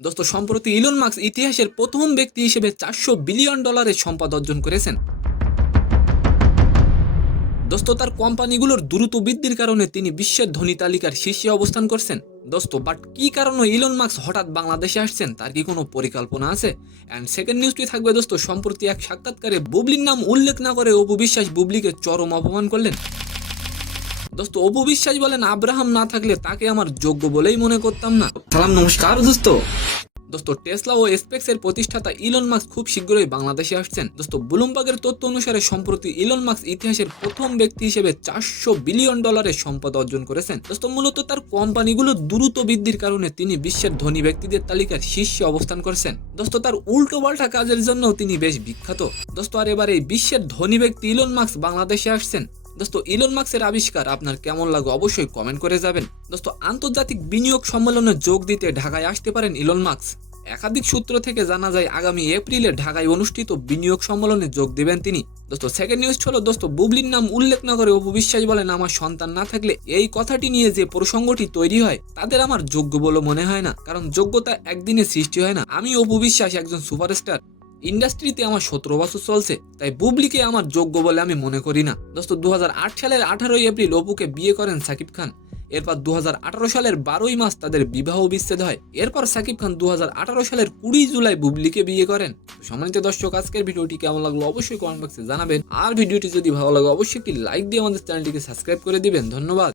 দোস্ত সম্প্রতি Elon Musk ইতিহাসের প্রথম ব্যক্তি হিসেবে $400 বিলিয়ন সম্পদ অর্জন করেছেন। দোস্ত তার কোম্পানিগুলোর দ্রুত বৃদ্ধির কারণে তিনি বিশ্বের ধনী তালিকার শীর্ষে অবস্থান করছেন। দোস্ত বাট কি কারণে ইলন মাস্ক হঠাৎ বাংলাদেশে আসছেন, তার কি কোনো পরিকল্পনা আছে? অ্যান্ড সেকেন্ড নিউজটি থাকবে দোস্ত, সম্প্রতি এক সাক্ষাৎকারে বুবলির নাম উল্লেখ না করে অপু বিশ্বাস বুবলিকে চরম অপমান করলেন। দোস্ত অপু বিশ্বাস বলেন, আব্রাহাম না থাকলে তাকে আমার যোগ্য বলেই মনে করতাম না। সালাম নমস্কার দোস্ত। দোস্ত টেসলা ও স্পেক্স এর প্রতিষ্ঠাতা ইলন মাস্ক খুব শীঘ্রই বাংলাদেশে আসছেন। দোস্ত ব্লুমবার্গের তথ্য অনুসারে সম্প্রতি ইলন মাস্ক ইতিহাসের প্রথম ব্যক্তি হিসেবে $400 বিলিয়ন সম্পদ অর্জন করেছেন। দোস্ত মূলত তার কোম্পানিগুলো দ্রুত বৃদ্ধির কারণে তিনি বিশ্বের ধনী ব্যক্তিদের তালিকার শীর্ষে অবস্থান করছেন। দোস্ত তার উল্টো পাল্টা কাজের জন্য তিনি বেশ বিখ্যাত। দোস্ত আর এবার এই বিশ্বের ধনী ব্যক্তি ইলন মাস্ক বাংলাদেশে আসছেন। দোস্ত ইলন মাস্কের আবিষ্কার আপনার কেমন লাগে অবশ্যই কমেন্ট করে যাবেন। দোস্ত আন্তর্জাতিক বিনিয়োগ সম্মেলনে যোগ দিতে ঢাকায় আসতে পারেন ইলন মাস্ক। একাধিক সূত্র থেকে জানা যায় আগামী এপ্রিলে ঢাকায় অনুষ্ঠিত বিনিয়োগ সম্মেলনে যোগ দেবেন তিনি। দোস্ত সেকেন্ড নিউজ হলো দোস্ত, বুবলির নাম উল্লেখ না করে অপু বিশ্বাস বলেন, আমার সন্তান না থাকলে এই কথাটি নিয়ে যে প্রসঙ্গটি তৈরি হয় তাদের আমার যোগ্য বলে মনে হয় না, কারণ যোগ্যতা একদিনে সৃষ্টি হয় না। আমি অপু বিশ্বাস একজন সুপারস্টার, ইন্ডাস্ট্রিতে আমার 17 বছর চলছে, তাই বুবলিকে আমার যোগ্য বলে আমি মনে করি না। দোস্ত 2008 সালের 18 এপ্রিল অপুকে বিয়ে করেন সাকিব খান। এরপর 2018 সালের 12 মার্চ তাদের বিবাহ বিচ্ছেদ হয়। এরপর সাকিব খান 2018 সালের 20 জুলাই বুবলিকে বিয়ে করেন। সম্মানিত দর্শক, আজকের ভিডিওটি কেমন লাগলো অবশ্যই কমেন্ট বক্সে জানাবেন। আর ভিডিওটি যদি ভালো লাগে অবশ্যই একটি লাইক দিয়ে আমাদের চ্যানেলটিকে সাবস্ক্রাইব করে দিবেন। ধন্যবাদ।